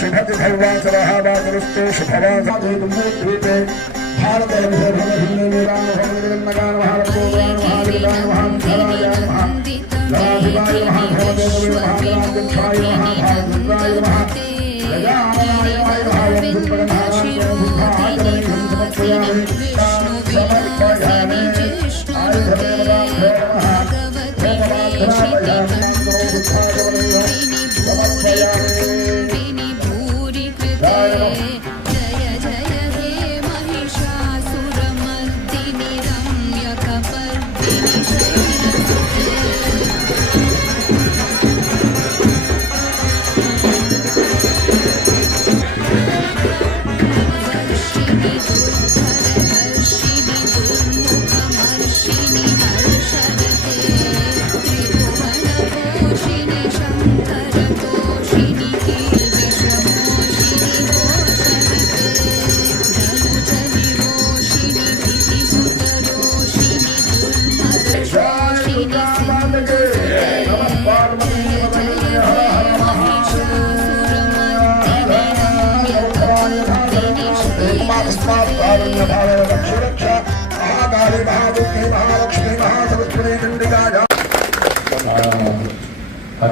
शुभति भगवासरहावासरस्तु शुभवासद्वीपे भारत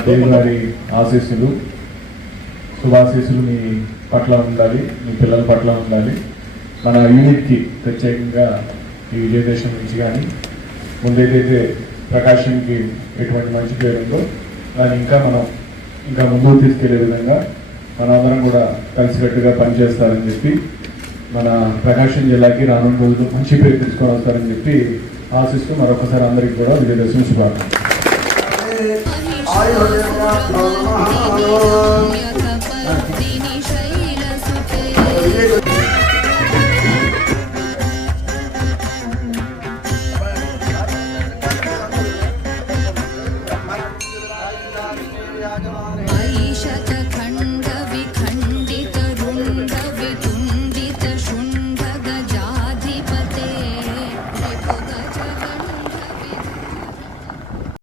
దేవి గారి ఆశీస్సులు శుభాశీస్సులు మీ పట్ల ఉండాలి, మీ పిల్లల పట్ల ఉండాలి. మన యూనిట్కి ప్రత్యేకంగా ఈ విజయదేశం నుంచి కానీ ముందేదైతే ప్రకాశంకి ఎటువంటి మంచి పేరు ఉందో దాన్ని ఇంకా ముందుకు తీసుకెళ్లే విధంగా మనందరం కూడా కలిసికట్టుగా పనిచేస్తారని చెప్పి మన ప్రకాశం జిల్లాకి రానున్న రోజుల్లో మంచి పేరు తీసుకొని వస్తారని చెప్పి ఆశిస్తూ మరొకసారి అందరికీ కూడా విజయదశమి శుభాకాంక్షలు. आयुर्वेद